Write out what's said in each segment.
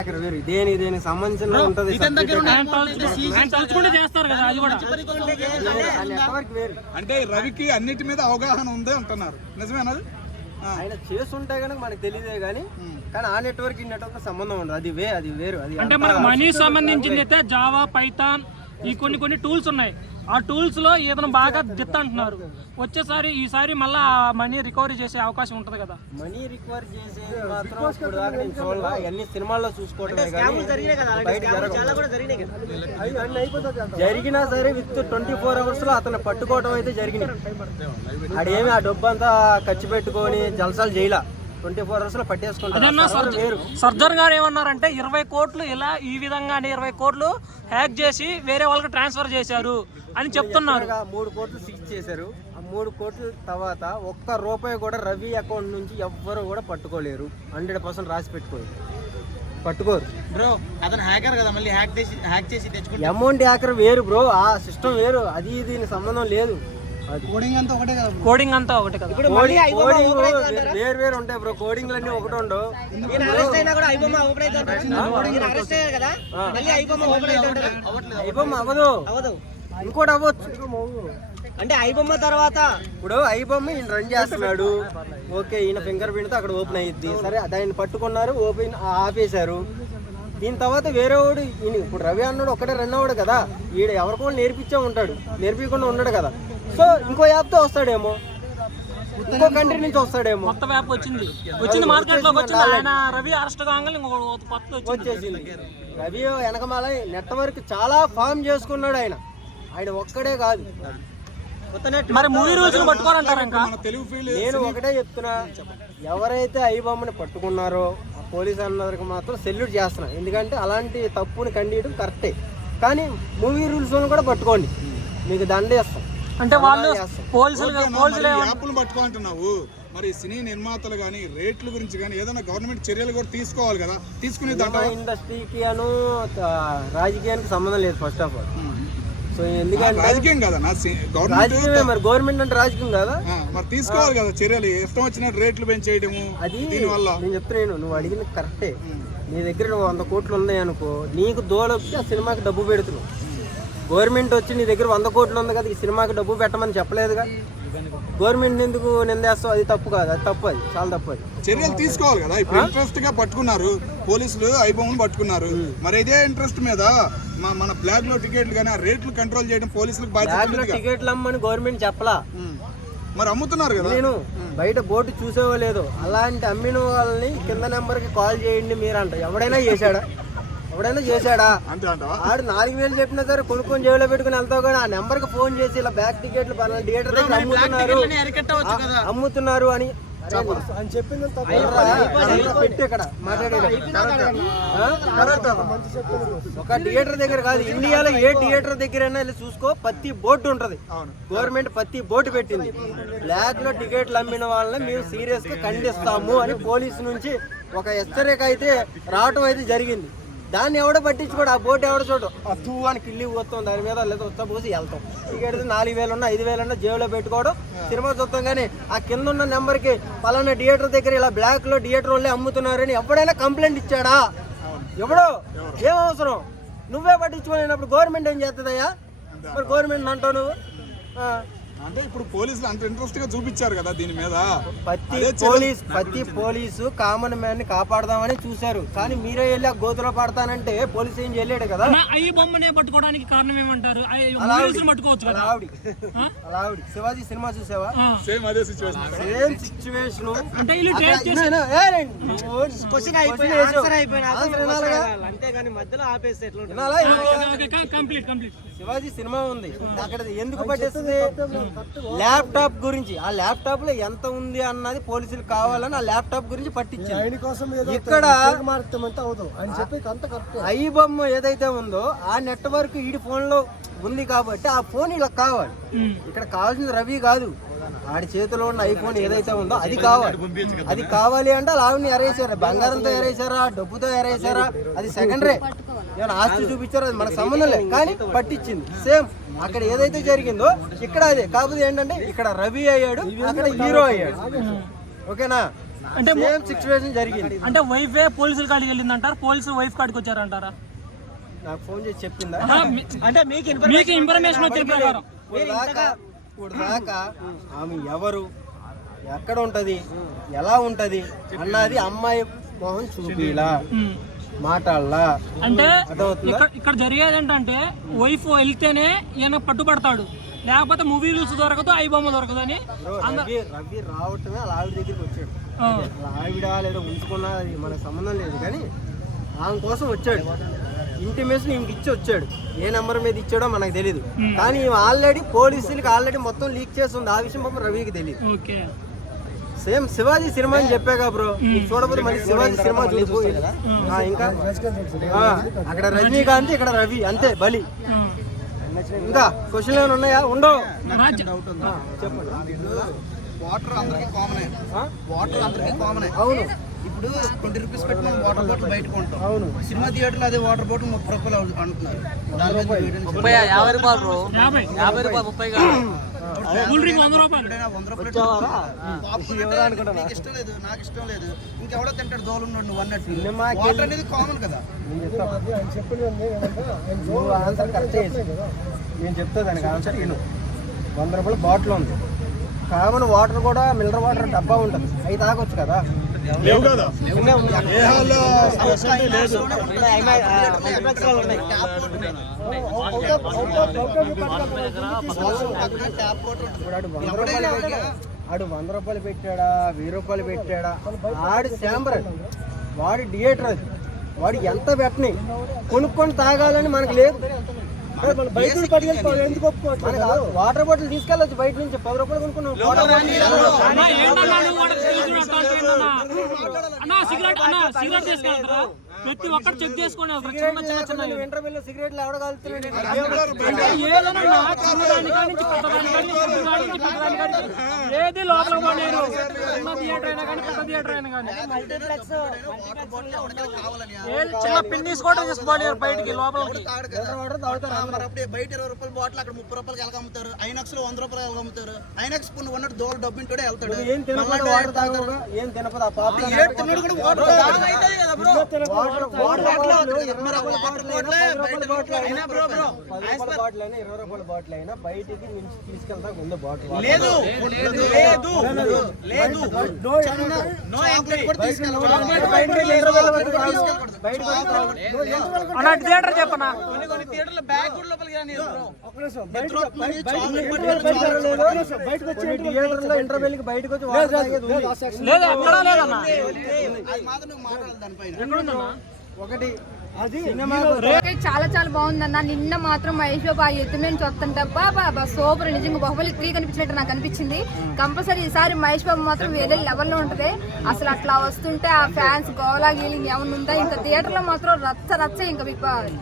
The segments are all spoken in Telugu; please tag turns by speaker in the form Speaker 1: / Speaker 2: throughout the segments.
Speaker 1: దేనికి సంబంధించిన ఉంటది
Speaker 2: అంటే రవికి అన్నిటి మీద అవగాహన ఉంది అంటున్నారు, నిజమేనా?
Speaker 1: ఆయన చేస్తుంటే కనుక మనకు తెలియదే కానీ ఆ నెట్వర్క్ ఈ నెట్వర్క్ సంబంధం ఉండదు. అది వేరు. అది
Speaker 3: అంటే మనకు మనీ సంబంధించింది అయితే జావా, పైథాన్ ఈ కొన్ని టూల్స్ ఉన్నాయి. ఆ టూల్స్ లో ఏదైనా బాగా దిత్త అంటున్నారు. ఈసారి మళ్ళీ మనీ రికవరీ చేసే అవకాశం ఉంటది కదా.
Speaker 1: మనీ రికవరీ చేసేది మాత్రం ఇప్పుడు దాకా నేను చూడాలా, అన్ని సినిమాల్లో చూసుకోవటమే కానీ జరిగినా సరే విత్ 24 hours లో అతను పట్టుకోవడం అయితే జరిగినాయి. అదేమి ఆ డబ్బు అంతా ఖర్చు పెట్టుకొని జలసాలు చేయలా, 24 hours లో పట్టేసుకుంటారు.
Speaker 3: సర్దార్ గారు ఏమన్నారంటే 20 కోట్లు ఇలా ఈ విధంగానే 20 కోట్లు హ్యాక్ చేసి వేరే వాళ్ళకి ట్రాన్స్ఫర్ చేశారు అని చెప్తున్నారు.
Speaker 1: 3 కోట్లు సీజ్ చేశారు. ఆ 3 కోట్ల తర్వాత ఒక్క రూపాయి కూడా రవి అకౌంట్ నుంచి ఎవ్వరు కూడా పట్టుకోలేరు. 100% రాసి పట్టుకోరు
Speaker 4: బ్రో. అతను హ్యాకర్ కదా, మళ్ళీ హ్యాక్ చేసి తెచ్చుకుంటే
Speaker 1: అమౌంట్ హ్యాకర్ వేరు బ్రో, ఆ సిస్టమ్ వేరు, అది దీనికి సంబంధం లేదు.
Speaker 4: కోడింగ్ అంతా ఒకటే కదా.
Speaker 3: కోడింగ్ అంతా ఒకటే కదా.
Speaker 1: వేరు ఉంటాయి బ్రో, కోడింగ్ అన్ని ఒకటి ఉండవు. ఐబొమ్మ అవ్వదు, ఇంకోటి అవ్వచ్చు.
Speaker 4: అంటే ఐబొమ్మ తర్వాత
Speaker 1: ఇప్పుడు ఐబొమ్మ ఈయన రన్ చేస్తున్నాడు, ఓకే, ఈయన ఫింగర్ ప్రింట్ అక్కడ ఓపెన్ అయ్యిద్ది, సరే దాన్ని పట్టుకున్నారు, ఓపెన్ ఆపేశారు. దీని తర్వాత వేరే వాడు ఈయన ఇప్పుడు రవి అన్నాడు ఒక్కటే రన్ అవ్వడు కదా, ఈడ ఎవరికో నేర్పించే ఉంటాడు, నేర్పించకుండా ఉన్నాడు కదా. సో ఇంకో యాప్తో వస్తాడేమో, ఇంకో కంట్రీ నుంచి వస్తాడేమో.
Speaker 3: కొత్త యాప్ వచ్చింది మార్కెట్ లోకి వచ్చింది. ఆయన రవి అరెస్ట్ కాగానే
Speaker 1: వచ్చేసింది. రవి వెనకమాల నెట్వర్క్ చాలా ఫామ్ చేసుకున్నాడు ఆయన ఒక్కడే కాదు.
Speaker 3: మరి మూవీ రూల్స్ పట్టుకోవాలంటారు.
Speaker 1: నేను ఒకటే చెప్తున్నా, ఎవరైతే ఐబొమ్మని పట్టుకున్నారో ఆ పోలీస్ అన్నదరికి మాత్రం సెల్యూట్ చేస్తున్నా. ఎందుకంటే అలాంటి తప్పుని ఖండియడం కరెక్టే, కానీ మూవీ రూల్స్ కూడా పట్టుకోండి, మీకు దండేస్తాం.
Speaker 3: అంటే వాళ్ళు పోలీసులు
Speaker 2: పట్టుకోంటున్నావు. మరి సినీ నిర్మాతలు కానీ రేట్ల గురించి కానీ ఏదైనా గవర్నమెంట్ చర్యలు కూడా తీసుకోవాలి కదా. తీసుకునే
Speaker 1: ఇండస్ట్రీకి రాజకీయానికి సంబంధం లేదు ఫస్ట్ ఆఫ్ ఆల్. సో ఎందుకంటే
Speaker 2: రాజకీయం కదా,
Speaker 1: రాజకీయమే, మరి గవర్నమెంట్ అంటే రాజకీయం కదా,
Speaker 2: మరి తీసుకోవాలి కదా చర్యలు. ఇష్టం వచ్చినట్టు రేట్లు పెంచేయడము,
Speaker 1: అది నేను చెప్తున్నాను. నువ్వు అడిగిన కరెక్టే. నీ దగ్గర 100 కోట్లు ఉన్నాయి అనుకో, నీకు దోలొచ్చి ఆ సినిమాకి డబ్బు పెడుతున్నావు. గవర్నమెంట్ వచ్చి నీ దగ్గర 100 కోట్లు ఉంది కదా, ఈ సినిమాకి డబ్బు పెట్టమని చెప్పలేదుగా. గవర్నమెంట్ ఎందుకు నిందేస్తావు? అది తప్పు కాదు, అది తప్పు, అది చాలా తప్పు. అది
Speaker 2: చర్యలు తీసుకోవాలి కదా. ఇప్పుడు ఇంట్రెస్ట్ గా పట్టుకున్నారు పోలీసులు, ఐబొమ్మను పట్టుకున్నారు. మరి ఇదే ఇంట్రెస్ట్ మీద మన బ్లాక్ లో టికెట్లు కానీ రేట్లు కంట్రోల్ చేయడం పోలీసులకు బాధ్యత.
Speaker 1: టికెట్లు అమ్మని గవర్నమెంట్ చెప్పలా,
Speaker 2: మరి అమ్ముతున్నారు కదా.
Speaker 1: నేను బయట బోర్డు చూసేవో లేదు, అలాంటి అమ్మిన వాళ్ళని కింద నెంబర్కి కాల్ చేయండి మీరు అంట. ఎవడైనా చేశాడా? ఆడు 4000 చెప్పినా సరే కొనుక్కొని జేబులో పెట్టుకుని వెళ్తావు, కానీ ఆ నెంబర్కి ఫోన్ చేసి ఇలా బ్యాక్ టికెట్లు థియేటర్ దగ్గర అమ్ముతున్నారు అని చెప్పింది పెట్టి ఇక్కడ మాట్లాడేది. ఒక థియేటర్ దగ్గర కాదు, ఇండియాలో ఏ థియేటర్ దగ్గర అయినా వెళ్ళి చూసుకో, ప్రతి బోర్డు ఉంటది. గవర్నమెంట్ ప్రతి బోర్డు పెట్టింది. బ్లాక్ లో టికెట్లు అమ్మిన వాళ్ళని మేము సీరియస్ గా ఖండిస్తాము అని పోలీసు నుంచి ఒక హెచ్చరిక అయితే రావటం అయితే జరిగింది. దాన్ని ఎవడో పట్టించుకోడు, ఆ బోర్డు ఎవడో చూడు, అత్తు అని కిల్లి పోతాం దాని మీద, లేదా ఉత్త పోసి వెళ్తాం. టికెట్ 4000 ఉన్నా 5000 ఉన్నా జేబులో పెట్టుకోవడం, సినిమా చూస్తాం. కానీ ఆ కింద ఉన్న నెంబర్కి పలానా థియేటర్ దగ్గర ఇలా బ్లాక్ లో థియేటర్ వాళ్ళే అమ్ముతున్నారని ఎవడైనా కంప్లైంట్ ఇచ్చాడా? ఎవడో? ఏం అవసరం? నువ్వే పట్టించుకోలేనప్పుడు గవర్నమెంట్ ఏం చేస్తుందయ్యా? మరి గవర్నమెంట్ అంటావు నువ్వు.
Speaker 2: అంటే ఇప్పుడు పోలీసులు అంత ఇంట్రెస్ట్ గా చూపించారు కదా దీని మీద.
Speaker 1: ప్రతి పోలీసు కామన్ మ్యాన్ ని కాపాడదామని చూశారు, కానీ మీరే వెళ్ళి ఆ గోతులో పడతానంటే పోలీసు ఏం చేయలేడు కదా.
Speaker 3: ఈ బొమ్మనే పట్టుకోవడానికి కారణం ఏమంటారు?
Speaker 1: శివాజీ సినిమా చూసావా?
Speaker 2: సేమ్ అదే సిచ్యువేషన్.
Speaker 1: Same situation.
Speaker 3: అంటే
Speaker 1: శివాజీ సినిమా ఉంది అక్కడ, ఎందుకు పట్టేస్తుంది? ల్యాప్టాప్ గురించి. ఆ ల్యాప్టాప్ లో ఎంత ఉంది అన్నది పోలీసులు కావాలని ఆ ల్యాప్టాప్ గురించి పట్టించారు. ఇక్కడ ఐబొమ్మ ఏదైతే ఉందో ఆ నెట్వర్క్ ఈ ఫోన్ లో ఉంది కాబట్టి ఆ ఫోన్ ఇలా కావాలి. ఇక్కడ కావాల్సింది రవి కాదు, ఆడి చేతిలో ఉన్న ఐఫోన్ ఏదైతే ఉందో అది కావాలి. అది కావాలి అంటే ఆవిడని ఎరేసారా? బంగారంతో ఎరేసారా? డబ్బుతో ఎరేసారా? అది సెకండరీ. ఏమైనా ఆస్తి చూపించారా? అది మనకు సంబంధం లేదు, కానీ పట్టించింది. సేమ్ అక్కడ ఏదైతే జరిగిందో ఇక్కడ అదే. కాకపోతే ఏంటంటే ఇక్కడ రవి అయ్యాడు, అక్కడ హీరో అయ్యాడు. ఓకేనా?
Speaker 3: అంటే
Speaker 1: సేమ్ సిచ్యువేషన్ జరిగింది.
Speaker 3: అంటే వైఫే పోలీసుల కాడికి వెళ్ళిందంటారు, పోలీసులు వైఫ్ కాడికి వచ్చారంటారా?
Speaker 1: నాకు ఫోన్ చేసి చెప్పిందా?
Speaker 4: అంటే
Speaker 3: మీకు ఇన్ఫర్మేషన్ వచ్చిన ప్రకారం
Speaker 1: ఇప్పుడు దాకా ఆమె ఎవరు, ఎక్కడ ఉంటది, ఎలా ఉంటది అన్నది అమ్మాయి మొహం చూపిలా, మాట్లాడలా.
Speaker 3: అంటే ఇక్కడ జరిగేది ఏంటంటే వైఫ్ వెళ్తేనే ఈయన పట్టుబడతాడు, లేకపోతే మూవీ రూల్స్ దొరకదు, ఐ బొమ్మ దొరకదు అని.
Speaker 1: రవి రావటమే వాళ్ళ ఆవిడ దగ్గరికి వచ్చాడు. ఆవిడ లేదా ఉంచుకున్నా అది మనకు సంబంధం లేదు, కానీ ఆమె కోసం వచ్చాడు. ఇంటిమేషన్ ఈమెకి ఇచ్చి వచ్చాడు. ఏ నెంబర్ మీద ఇచ్చాడో మనకు తెలియదు, కానీ ఈమె ఆల్రెడీ పోలీసులకి ఆల్రెడీ మొత్తం లీక్ చేస్తుంది. ఆ విషయం పాపం రవికి తెలియదు. సేమ్ శివాజీ సినిమా అని చెప్పాగా బ్రో, నీకు చూడబోతే మళ్ళీ శివాజీ సినిమా చూసుకో. ఇంకా అక్కడ రజనీకాంత్, ఇక్కడ రవి, అంతే బలి. ఇంకా క్వశ్చన్ ఏమైనా ఉన్నాయా? ఉండవు. చెప్పండి.
Speaker 4: వాటర్ అందరికీ కామన్, వాటర్ అందరికీ కామన్.
Speaker 1: అవును,
Speaker 4: ఇప్పుడు 20 రూపీస్ పెట్టి మనం వాటర్ బాటిల్ బయట కొంటాం.
Speaker 1: అవును.
Speaker 4: సినిమా థియేటర్లో అదే వాటర్ బాటిల్ 30 రూపాయలు అంటున్నారు.
Speaker 5: 50 రూపాయలు 50 రూపాయలు 30
Speaker 3: కూల్ డ్రింక్ 100 రూపాయలు.
Speaker 4: 100 రూపాయలు నీకు ఇష్టం లేదు, నాకు ఇష్టం లేదు, ఇంకెవడో తింటాడు దోలున్నాడు నువ్వు అన్నట్టు. వాటర్ అనేది కామన్ కదా.
Speaker 1: నువ్వు ఆన్సర్ కరెక్ట్ చేసి నేను చెప్తా దానికి ఆన్సర్. నేను 100 రూపాయల బాటిల్ ఉంది, కామన్ వాటర్ కూడా మినరల్ వాటర్ డబ్బా ఉంటుంది, అవి తాగొచ్చు కదా.
Speaker 2: లేవు కదా
Speaker 1: ఆడు 100 రూపాయలు పెట్టాడా, 1000 రూపాయలు పెట్టాడా, ఆడు శాంబర్, వాడి థియేటర్ అది, వాడు ఎంత పెట్టని కొనుక్కొని తాగాలని మనకు లేదు. వాటర్ బాటిల్ తీసుకెళ్ళచ్చు బయట నుంచి, 10 రూపాయలు కొనుక్కున్నాం.
Speaker 3: ప్రతి ఒక్కరు చెక్ చేసుకోండి.
Speaker 1: ఇంటర్వ్యూలో సిగరెట్లు ఎవడ కలుగుతున్నాడు?
Speaker 3: ఏది లోపల పోలేరు, చిన్న థియేటర్ అయినా కానీ పెద్ద థియేటర్ అయినా కానీ. చిన్న పిన్నిస్ కూడా తీసుకోలేరు బయటికి, లోపలికి.
Speaker 4: బయట 20 రూపాయల బాటిల్ అక్కడ 30 రూపాయలకి ఎలా అమ్ముతారు? ఐనాక్స్ లో 100 రూపాయలు ఎలా అమ్ముతారు? ఐనాక్స్ పుణ్య ఉన్నట్టు దోలు డబ్బింటోడే వెళ్తాడు.
Speaker 1: ఏం తినపదు వాటర్ తాగవుగా, ఏం తినపదు. ఆ పాప
Speaker 4: తిన్నాడు కూడా వాటర్
Speaker 1: బాటిల్ అయినా 20 రూపాయల బాటిల్ అయినా బయటికి నుంచి తీసుకెళ్తా ఉంది బాటిల్.
Speaker 4: లేదు లేదు లేదు
Speaker 3: అలాంటి థియేటర్ చెప్పనా?
Speaker 4: థియేటర్లో బ్యాగ్ కూడా లోపలికి
Speaker 1: ఇంటర్వ్యూకి బయటకు వచ్చి
Speaker 3: లేదు, ఎక్కడా లేదన్నా.
Speaker 1: ఒకటి
Speaker 6: చాలా చాలా బాగుందన్న. నిన్న మాత్రం మహేష్ బాబు ఆ ఎత్తు నుంచి వస్తుంటే బాబా సూపర్, నిజంగా బాహుబలి 3 కనిపించినట్టు నాకు అనిపించింది. కంపల్సరీ ఈసారి మహేష్ బాబు మాత్రం వేరే లెవెల్లో ఉంటుంది. అసలు అట్లా వస్తుంటే ఆ ఫ్యాన్స్ గోలా గీలింగ్ ఏమన్నా ఉందా? ఇంకా థియేటర్లో మాత్రం రచ్చ ఇంకా బిగ్ బాస్.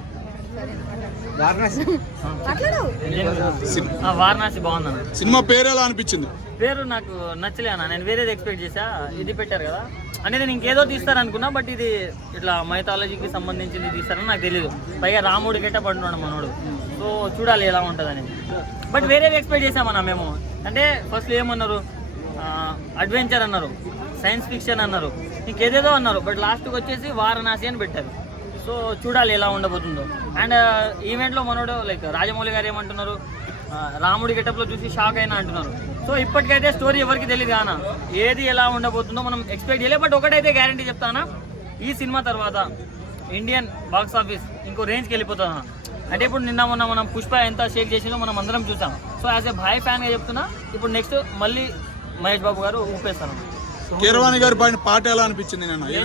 Speaker 5: వారణాసి బాగుందన్న.
Speaker 2: సినిమా పేరు ఎలా అనిపించింది?
Speaker 5: పేరు నాకు నచ్చలే అన్న, నేను వేరేది ఎక్స్పెక్ట్ చేసా. ఇది పెట్టారు కదా అంటే నేను ఇంకేదో తీస్తారనుకున్నా, బట్ ఇది ఇట్లా మైథాలజీకి సంబంధించింది తీస్తారని నాకు తెలియదు. పైగా రాముడు గెటప్ అంటున్నాడు మనోడు, సో చూడాలి ఎలా ఉంటుంది అనేది. బట్ వేరేది ఎక్స్పెక్ట్ చేసామన్నా మేము. అంటే ఫస్ట్ ఏమన్నారు, అడ్వెంచర్ అన్నారు, సైన్స్ ఫిక్షన్ అన్నారు, ఇంకేదేదో అన్నారు, బట్ లాస్ట్కి వచ్చేసి వారణాసి అని పెట్టారు. సో చూడాలి ఎలా ఉండబోతుందో. అండ్ ఈవెంట్లో మనోడు లైక్ రాజమౌళి గారు ఏమంటున్నారు, రాముడి గెటప్లో చూసి షాక్ అయినా అంటున్నారు. సో ఇప్పటికైతే స్టోరీ ఎవరికి తెలియదు కానా, ఏది ఎలా ఉండబోతుందో మనం ఎక్స్పెక్ట్ చేయలేదు. బట్ ఒకటైతే గ్యారంటీ చెప్తానా, ఈ సినిమా తర్వాత ఇండియన్ బాక్స్ ఆఫీస్ ఇంకో రేంజ్కి వెళ్ళిపోతుందా. అంటే ఇప్పుడు నిన్న మొన్న మనం పుష్ప ఎంత షేక్ చేసిందో మనం అందరం చూసాం. సో యాజ్ ఏ భాయ్ ఫ్యాన్గా చెప్తున్నా, ఇప్పుడు నెక్స్ట్ మళ్ళీ మహేష్ బాబు గారు ఊపేస్తారు.
Speaker 2: కీరవాణి గారు పాడిన పాట ఎలా అనిపించింది?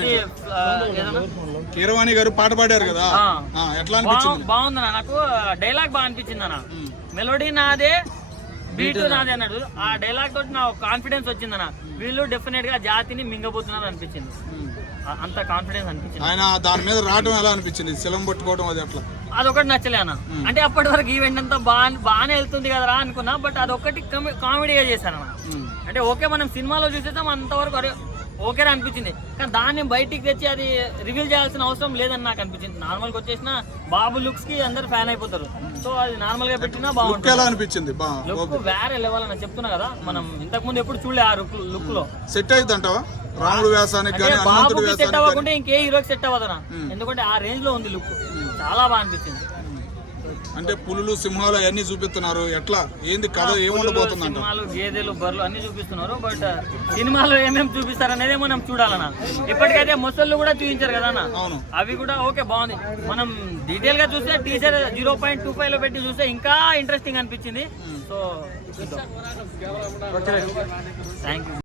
Speaker 2: కీరవాణి గారు పాట పాడారు కదా, ఎట్లా అనిపించింది?
Speaker 5: బాగుందన్న, నాకు డైలాగ్ బాగా అనిపించింది అన్న. మెలోడీ నాదే, బీటు నాదే అన్నాడు. ఆ డైలాగ్ తోటి నాకు కాన్ఫిడెన్స్ వచ్చిందన్న. వీళ్ళు డెఫినెట్ గా జాతిని మింగబోతున్నారు అనిపించింది, అంత కాన్ఫిడెన్స్ అనిపించింది.
Speaker 2: ఆయన దాని మీద రావడం ఎలా అనిపించింది? శిలం పట్టుకోవడం అది అట్లా
Speaker 5: అదొకటి నచ్చలే అన్న. అంటే అప్పటి వరకు ఈవెంట్ అంతా బాగానే వెళ్తుంది కదరా అనుకున్నా, బట్ అదొకటి కామెడీగా చేశాను అన్న. అంటే ఓకే మనం సినిమాలో చూసేసాం అంతవరకు అరే ఓకేరా అనిపించింది, కానీ దాన్ని బయటికి తెచ్చి అది రివీల్ చేయాల్సిన అవసరం లేదని నాకు అనిపించింది. నార్మల్గా వచ్చేసిన బాబు లుక్స్ కి అందరు ఫ్యాన్ అయిపోతారు. సో అది నార్మల్ గా పెట్టినా బాగుంటుంది. లుక్ వేరే లెవెల్ అని చెప్తున్నా కదా, మనం ఇంతకు ముందు ఎప్పుడు చూడలే ఆ లుక్ లో.
Speaker 2: సెట్ అవుతుంది అంటావా? రాముడు వ్యాసానికి కానీ హనుమంతుడి
Speaker 5: బాబుకి సెట్
Speaker 2: వ్యాసానికి
Speaker 5: అవ్వకుంటే ఇంకే హీరోకి సెట్ అవ్వదనా, ఎందుకంటే ఆ రేంజ్ లో ఉంది లుక్, చాలా బాగా అనిపించింది.
Speaker 2: అంటే పులులు సింహాలు అవన్నీ చూపిస్తున్నారు, ఎట్లా ఏంది కథ ఏముండబోతుంది అంట?
Speaker 5: సినిమాలు గేదెలు బర్రెలు అన్ని చూపిస్తున్నారు, బట్ సినిమాలో ఏమేమి చూపిస్తారు అనేది మనం చూడాలన్నా. ఇప్పటికైతే మొసళ్ళు కూడా చూపించారు కదా అన్న,
Speaker 2: అవును.
Speaker 5: అవి కూడా ఓకే బాగుంది. మనం డీటెయిల్ గా చూస్తే టీజర్ 0.25 లో పెట్టి చూస్తే ఇంకా ఇంట్రెస్టింగ్ అనిపించింది. So thank you.